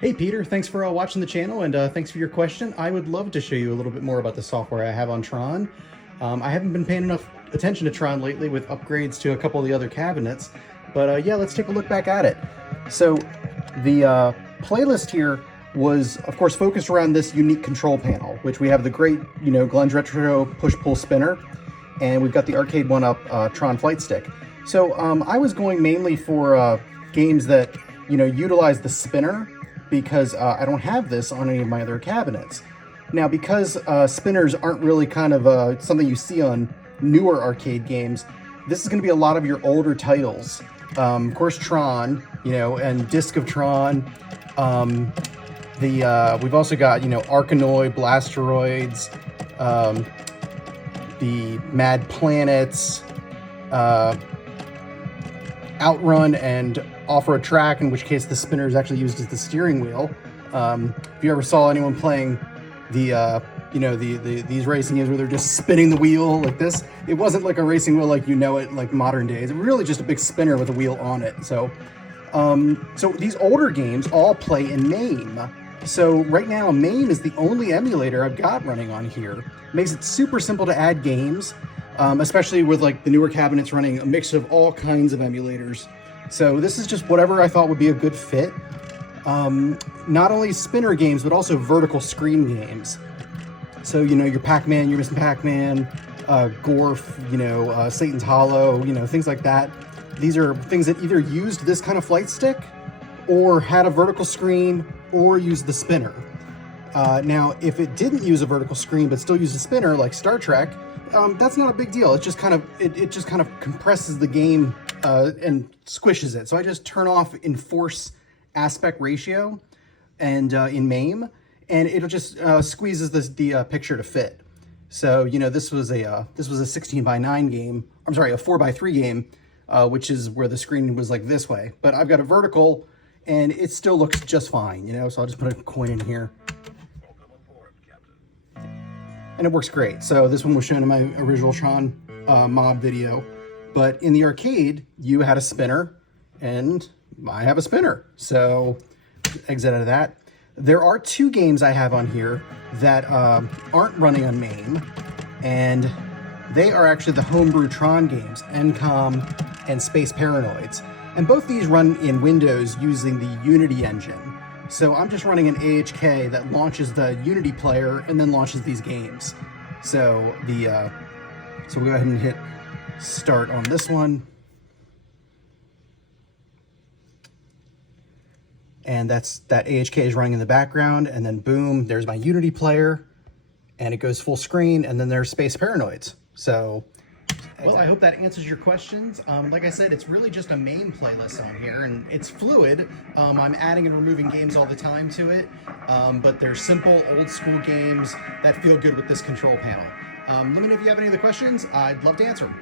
Hey Peter, thanks for watching the channel and thanks for your question. I would love to show you a little bit more about the software I have on Tron. I haven't been paying enough attention to Tron lately with upgrades to a couple of the other cabinets, but yeah, let's take a look back at it. So the playlist here was, of course, focused around this unique control panel, which we have the great, Glenn's Retro push-pull spinner, and we've got the Arcade1UP Tron flight stick. So I was going mainly for games that, utilize the spinner, because I don't have this on any of my other cabinets. Now, because spinners aren't really kind of something you see on newer arcade games, this is going to be a lot of your older titles. Of course, Tron, and Disc of Tron. We've also got, Arkanoid, Blasteroids, the Mad Planets, Outrun, and Off-Road Track, in which case the spinner is actually used as the steering wheel. If you ever saw anyone playing these racing games where they're just spinning the wheel like this, it wasn't like a racing wheel like it, like modern days. It was really just a big spinner with a wheel on it. So these older games all play in MAME. So right now, MAME is the only emulator I've got running on here. It makes it super simple to add games, especially with like the newer cabinets running a mix of all kinds of emulators. So this is just whatever I thought would be a good fit. Not only spinner games, but also vertical screen games. So, your Pac-Man, you're missing Pac-Man, Gorf, Satan's Hollow, things like that. These are things that either used this kind of flight stick or had a vertical screen or used the spinner. Now, if it didn't use a vertical screen but still used a spinner, like Star Trek, that's not a big deal. It just kind of compresses the game and squishes it. So I just turn off enforce aspect ratio and in MAME, and it'll just squeezes the picture to fit. So this was a 16:9 game. I'm sorry, a 4:3 game, which is where the screen was like this way. But I've got a vertical, and it still looks just fine. So I'll just put a coin in here. And it works great. So this one was shown in my original Tron mod video, but in the arcade, you had a spinner, and I have a spinner. So exit out of that. There are two games I have on here that aren't running on MAME, and they are actually the homebrew Tron games, NCOM and Space Paranoids. And both these run in Windows using the Unity engine. So I'm just running an AHK that launches the Unity player and then launches these games. So so we'll go ahead and hit start on this one. And that AHK is running in the background, and then boom, there's my Unity player, and it goes full screen, and then there's Space Paranoids. So, well, I hope that answers your questions. Like I said, it's really just a MAME playlist on here, and it's fluid. I'm adding and removing games all the time to it, but they're simple, old-school games that feel good with this control panel. Let me know if you have any other questions. I'd love to answer them.